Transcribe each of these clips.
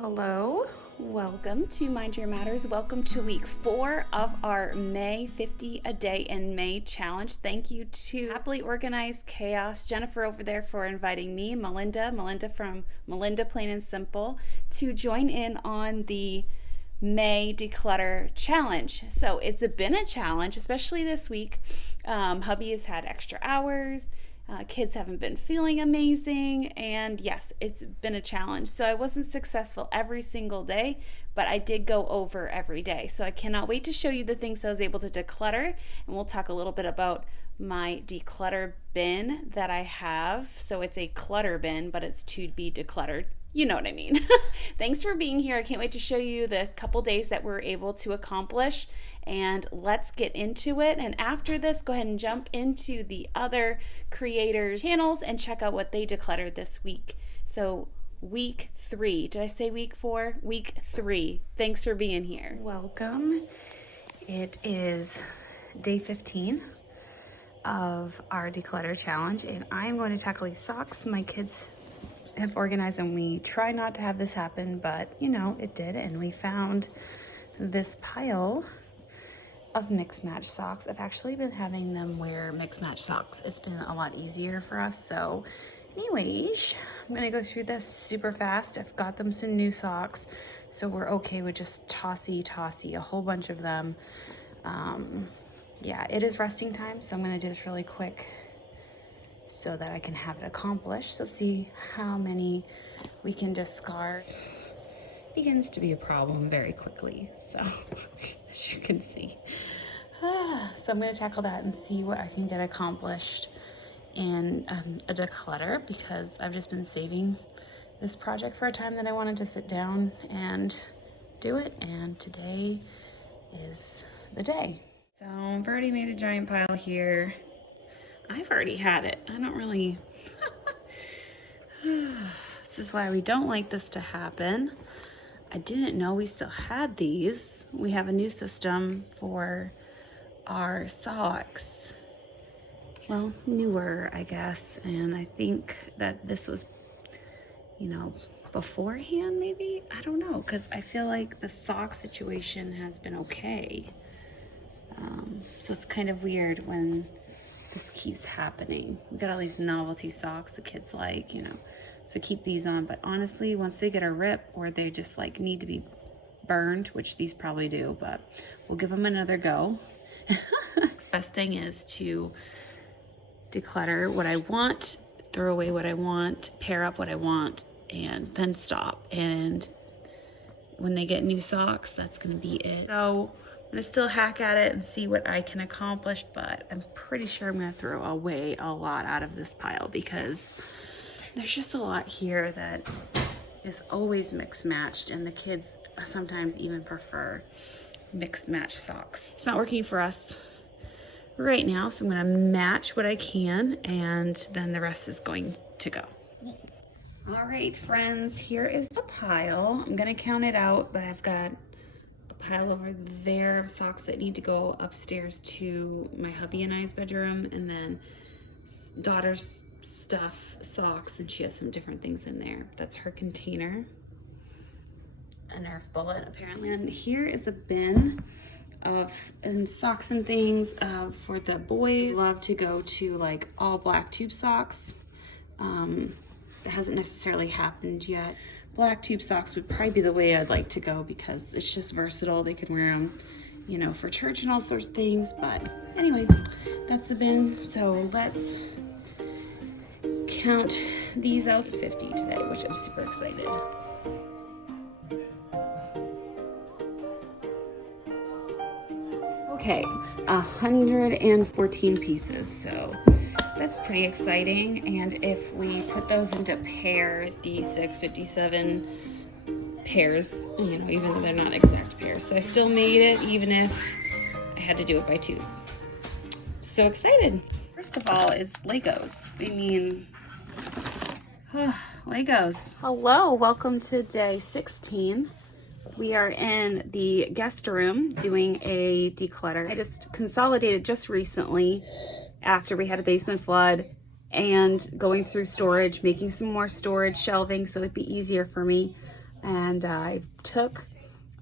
Hello, welcome to Mind Your Matters. Welcome to week 4 of our May 50 a day in May challenge. Thank you to Happily Organized Chaos, Jennifer over there, for inviting me, Melinda from Melinda Plain and Simple, to join in on the May Declutter challenge. So it's been a challenge, especially this week. Hubby has had extra hours. Kids haven't been feeling amazing, and yes, it's been a challenge. So I wasn't successful every single day, but I did go over every day. So I cannot wait to show you the things I was able to declutter, and we'll talk a little bit about my declutter bin that I have. So it's a clutter bin, but it's to be decluttered. You know what I mean. Thanks for being here. I can't wait to show you the couple days that we're able to accomplish, and let's get into it. And after this, go ahead and jump into the other creators' channels and check out what they decluttered this week. So week 3, did I say week 4? Week 3. Thanks for being here. Welcome. It is day 15 of our declutter challenge, and I'm going to tackle these socks. My kids have organized, and we try not to have this happen, but you know, it did, and we found this pile of mix match socks. I've actually been having them wear mix match socks. It's been a lot easier for us. So anyways, I'm gonna go through this super fast. I've got them some new socks, so we're okay with just tossy a whole bunch of them. Yeah, it is resting time, so I'm gonna do this really quick so that I can have it accomplished. So let's see how many we can discard. Begins to be a problem very quickly, so as you can see. So I'm going to tackle that and see what I can get accomplished in a declutter, because I've just been saving this project for a time that I wanted to sit down and do it, and today is the day. So I've already made a giant pile here. I've already had it. I don't really... This is why we don't like this to happen. I didn't know we still had these. We have a new system for our socks. Well, newer, I guess. And I think that this was, you know, beforehand maybe? I don't know, because I feel like the sock situation has been okay. So it's kind of weird when this keeps happening. We got all these novelty socks the kids like, you know, so keep these on. But honestly, once they get a rip or they just like need to be burned, which these probably do, but we'll give them another go. The best thing is to declutter what I want, throw away what I want, pair up what I want, and then stop. And when they get new socks, that's gonna be it. So I'm gonna still hack at it and see what I can accomplish, but I'm pretty sure I'm gonna throw away a lot out of this pile, because there's just a lot here that is always mixed matched, and the kids sometimes even prefer mixed match socks. It's not working for us right now, so I'm gonna match what I can, and then the rest is going to go. All right, friends, here is the pile. I'm gonna count it out, but I've got pile over there of socks that need to go upstairs to my hubby and I's bedroom, and then daughter's stuff, socks, and she has some different things in there. That's her container. A Nerf bullet apparently. And here is a bin of socks and things for the boy. Love to go to like all black tube socks. It hasn't necessarily happened yet. Black tube socks would probably be the way I'd like to go, because it's just versatile. They can wear them, you know, for church and all sorts of things. But anyway, that's the bin. So let's count these out to 50 today, which I'm super excited. Okay, 114 pieces. So that's pretty exciting. And if we put those into pairs, 56, 57 pairs, you know, even though they're not exact pairs. So I still made it, even if I had to do it by twos. So excited. First of all is Legos. I mean, Legos. Hello, welcome to day 16. We are in the guest room doing a declutter. I just consolidated just recently after we had a basement flood, and going through storage, making some more storage shelving so it'd be easier for me. and I took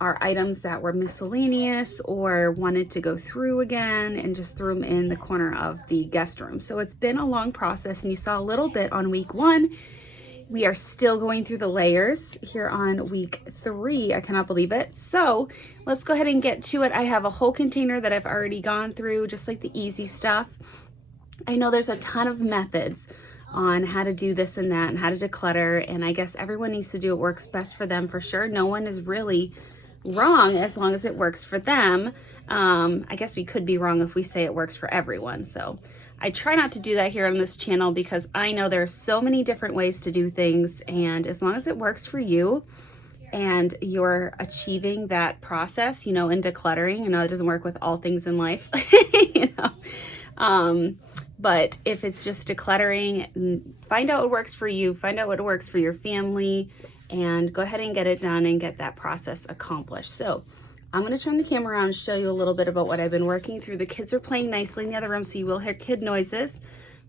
our items that were miscellaneous or wanted to go through again and just threw them in the corner of the guest room. So it's been a long process, and you saw a little bit on week 1. We are still going through the layers here on week 3. I cannot believe it. So let's go ahead and get to it. I have a whole container that I've already gone through, just like the easy stuff. I know there's a ton of methods on how to do this and that and how to declutter, and I guess everyone needs to do what works best for them for sure. No one is really wrong as long as it works for them. I guess we could be wrong if we say it works for everyone. So I try not to do that here on this channel because I know there are so many different ways to do things, and as long as it works for you and you're achieving that process, you know, in decluttering, you know, it doesn't work with all things in life, you know. But if it's just decluttering, find out what works for you, find out what works for your family, and go ahead and get it done and get that process accomplished. So I'm going to turn the camera around and show you a little bit about what I've been working through. The kids are playing nicely in the other room, so you will hear kid noises,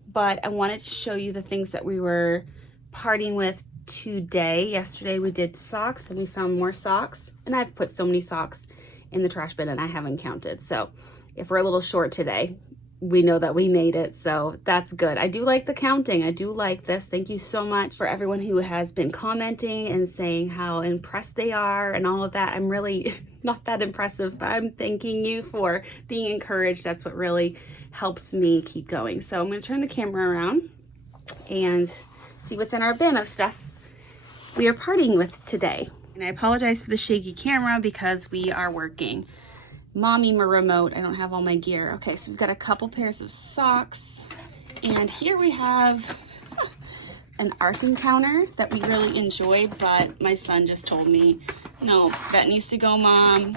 but I wanted to show you the things that we were parting with today. Yesterday we did socks, and we found more socks, and I've put so many socks in the trash bin and I haven't counted. So if we're a little short today, we know that we made it, so that's good. I do like the counting. I do like this. Thank you so much for everyone who has been commenting and saying how impressed they are and all of that. I'm really not that impressive, but I'm thanking you for being encouraged. That's what really helps me keep going. So I'm going to turn the camera around and see what's in our bin of stuff we are parting with today. And I apologize for the shaky camera because we are working. Mommy remote, I don't have all my gear. Okay, so we've got a couple pairs of socks, and here we have an arcing counter that we really enjoyed, but my son just told me, no, that needs to go, Mom.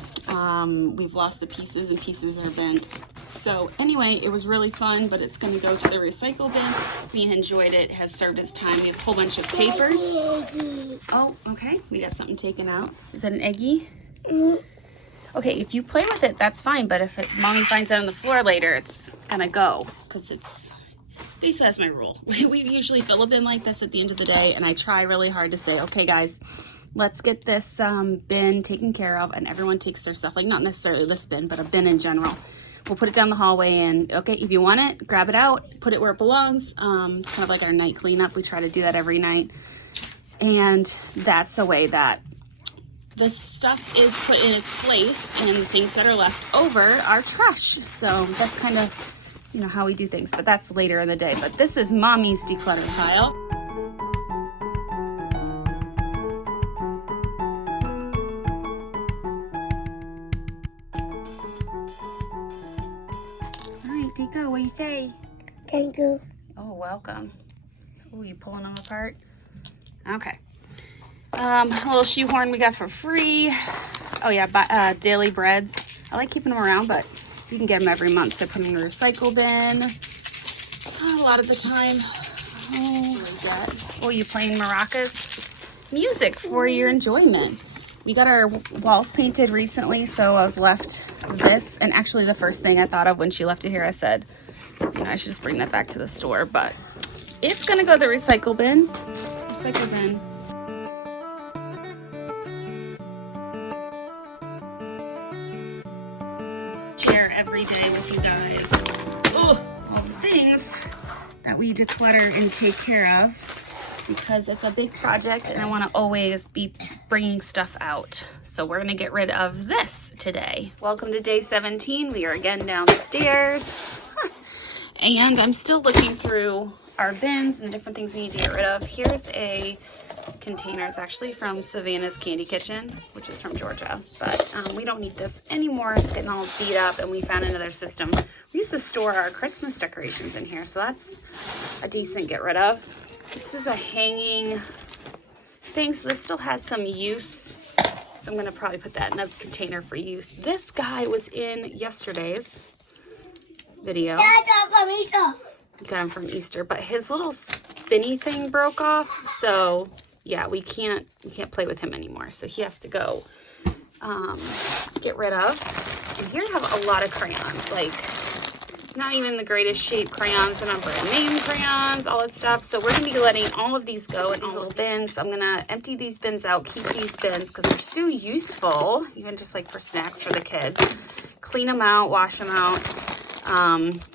We've lost the pieces and pieces are bent. So anyway, it was really fun, but it's going to go to the recycle bin. We enjoyed it, has served its time. We have a whole bunch of papers. Oh, okay, we got something taken out. Is that an Eggie? Okay, if you play with it, that's fine, but if Mommy finds it on the floor later, it's gonna go, because it's, Lisa has my rule. We usually fill a bin like this at the end of the day, and I try really hard to say, okay guys, let's get this bin taken care of, and everyone takes their stuff, like not necessarily this bin, but a bin in general. We'll put it down the hallway, and okay, if you want it, grab it out, put it where it belongs. It's kind of like our night cleanup. We try to do that every night, and that's a way that the stuff is put in its place, and things that are left over are trash. So that's kind of, you know, how we do things, but that's later in the day. But this is Mommy's declutter pile. All right, good go. What do you say? Thank you. Oh, welcome. Oh, you pulling them apart? Okay. A little shoehorn we got for free. Oh yeah, daily breads. I like keeping them around, but you can get them every month. So put them in the recycle bin. A lot of the time. Oh, what we got? Oh, you playing maracas? Music for your enjoyment. We got our walls painted recently, so I was left this. And actually the first thing I thought of when she left it here, I said, you know, I should just bring that back to the store, but it's gonna go to the recycle bin. Recycle bin. Share every day with you guys. All the things that we declutter and take care of, because it's a big project and I want to always be bringing stuff out. So we're going to get rid of this today. Welcome to day 17. We are again downstairs. And I'm still looking through our bins and the different things we need to get rid of. Here's a container. It's actually from Savannah's Candy Kitchen, which is from Georgia, but we don't need this anymore. It's getting all beat up, and we found another system. We used to store our Christmas decorations in here, so that's a decent get rid of. This is a hanging thing, so this still has some use, so I'm going to probably put that in a container for use. This guy was in yesterday's video. Got him from Easter, but his little spinny thing broke off, so yeah, we can't play with him anymore, so he has to go get rid of. And here I have a lot of crayons, like not even the greatest shape crayons. They're not brand name crayons, all that stuff. So we're gonna be letting all of these go in these little bins. So I'm gonna empty these bins out, keep these bins because they're so useful, even just like for snacks for the kids. Clean them out, wash them out.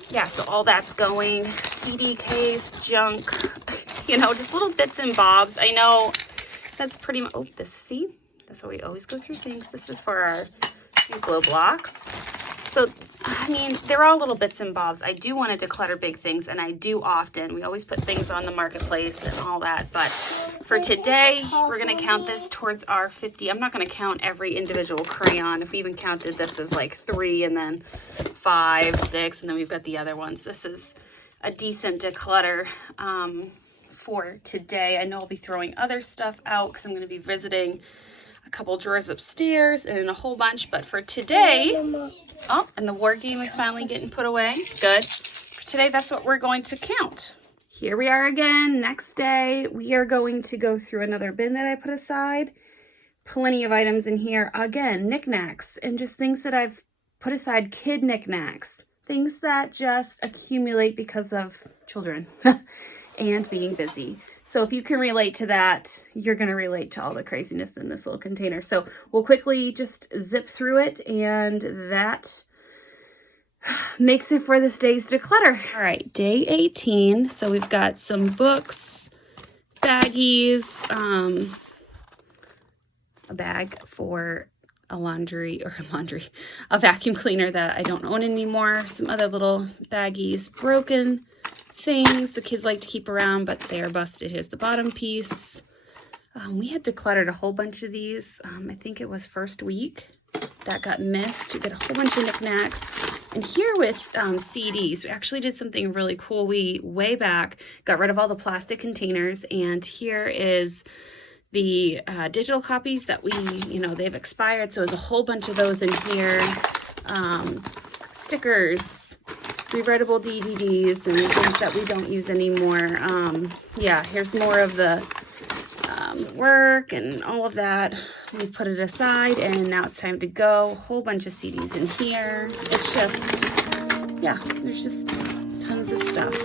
Yeah, so all that's going. CD case, junk, you know, just little bits and bobs. I know that's pretty much, oh, this, see? That's why we always go through things. This is for our Duplo blocks. So, I mean, they're all little bits and bobs. I do want to declutter big things, and I do often. We always put things on the marketplace and all that. But for today, we're going to count this towards our 50. I'm not going to count every individual crayon. If we even counted this as like 3 and then 5, 6, and then we've got the other ones. This is a decent declutter for today. I know I'll be throwing other stuff out because I'm going to be visiting a couple drawers upstairs and a whole bunch, but for today, oh, and the war game is finally getting put away. Good. For today, that's what we're going to count. Here we are again, next day. We are going to go through another bin that I put aside. Plenty of items in here. Again, knickknacks and just things that I've put aside, kid knickknacks. Things that just accumulate because of children and being busy. So if you can relate to that, you're going to relate to all the craziness in this little container. So we'll quickly just zip through it, and that makes it for this day's declutter. All right, day 18. So we've got some books, baggies, a bag for a a vacuum cleaner that I don't own anymore, some other little baggies, broken things the kids like to keep around, but they're busted. Here's the bottom piece. We had decluttered a whole bunch of these. I think it was first week that got missed. We got a whole bunch of knickknacks. And here with CDs, we actually did something really cool. We, way back, got rid of all the plastic containers, and here is the digital copies that we, you know, they've expired. So there's a whole bunch of those in here. Stickers, rewritable DVDs, and things that we don't use anymore. Yeah, here's more of the work and all of that. We put it aside, and now it's time to go. A whole bunch of CDs in here. It's just, yeah, there's just tons of stuff.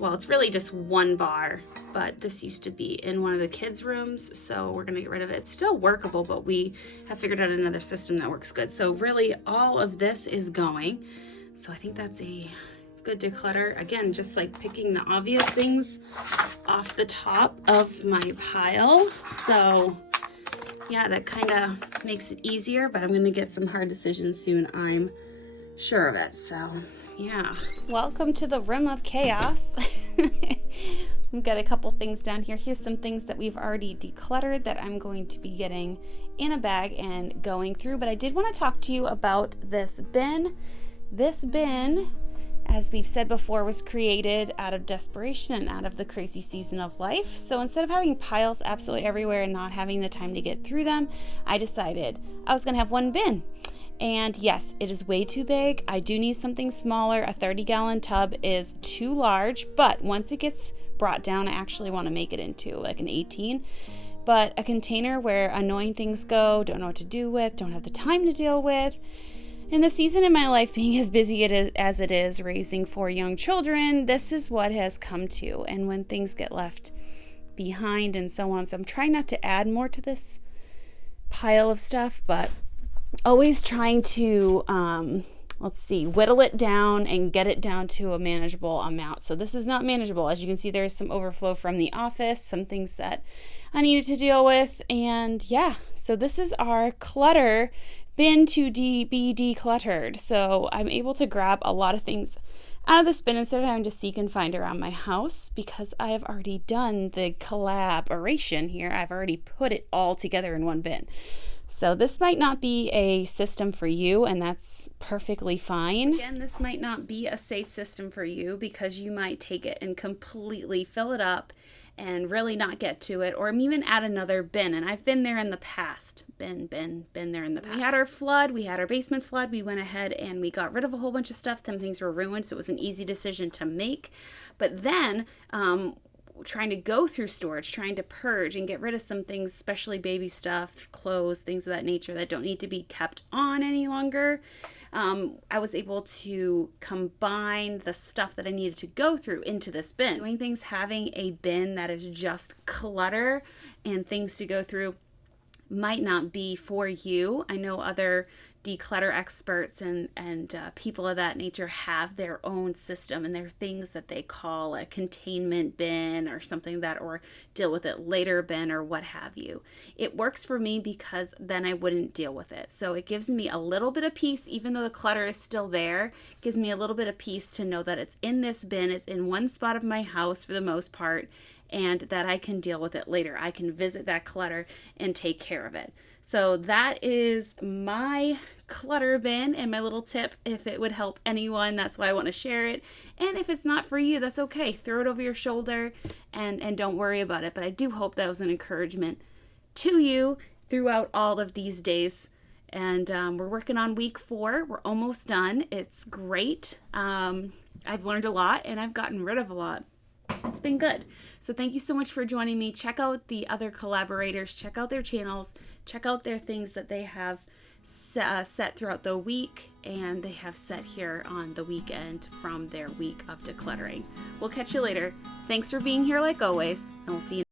Well, it's really just one bar, but this used to be in one of the kids' rooms, so we're gonna get rid of it. It's still workable, but we have figured out another system that works good. So really, all of this is going. So I think that's a good declutter. Again, just like picking the obvious things off the top of my pile. So yeah, that kind of makes it easier, but I'm gonna get some hard decisions soon, I'm sure of it. So yeah, welcome to the room of chaos. We've got a couple things down here. Here's some things that we've already decluttered that I'm going to be getting in a bag and going through, but I did want to talk to you about this bin. This bin, as we've said before, was created out of desperation and out of the crazy season of life. So instead of having piles absolutely everywhere and not having the time to get through them, I decided I was going to have one bin. And yes, it is way too big. I do need something smaller. A 30-gallon tub is too large, but once it gets brought down, I actually want to make it into like an 18. But a container where annoying things go, don't know what to do with, don't have the time to deal with. In the season in my life being as busy as it is, raising 4 young children, this is what has come to. And when things get left behind and so on. So I'm trying not to add more to this pile of stuff, but always trying to, whittle it down and get it down to a manageable amount. So this is not manageable. As you can see, there is some overflow from the office, some things that I needed to deal with. And yeah, so this is our clutter bin to be decluttered. So I'm able to grab a lot of things out of this bin instead of having to seek and find around my house, because I have already done the collaboration here. I've already put it all together in one bin. So this might not be a system for you, and that's perfectly fine. Again, this might not be a safe system for you because you might take it and completely fill it up and really not get to it, or even add another bin. And I've been there in the past. Been there in the past. We had our flood, we had our basement flood. We went ahead and we got rid of a whole bunch of stuff. Some things were ruined, so it was an easy decision to make. But then, trying to go through storage, trying to purge and get rid of some things, especially baby stuff, clothes, things of that nature that don't need to be kept on any longer. I was able to combine the stuff that I needed to go through into this bin. Doing things, having a bin that is just clutter and things to go through might not be for you. I know other declutter experts and people of that nature have their own system, and there are things that they call a containment bin or something that, or deal with it later bin or what have you. It works for me because then I wouldn't deal with it. So it gives me a little bit of peace, even though the clutter is still there. It gives me a little bit of peace to know that it's in this bin. It's in one spot of my house for the most part, and that I can deal with it later. I can visit that clutter and take care of it. So that is my clutter bin and my little tip. If it would help anyone, that's why I want to share it. And if it's not for you, that's okay. Throw it over your shoulder and don't worry about it. But I do hope that was an encouragement to you throughout all of these days. And we're working on week 4. We're almost done. It's great. I've learned a lot and I've gotten rid of a lot. It's been good. So thank you so much for joining me. Check out the other collaborators. Check out their channels. Check out their things that they have set throughout the week, and they have set here on the weekend from their week of decluttering. We'll catch you later. Thanks for being here like always, and we'll see you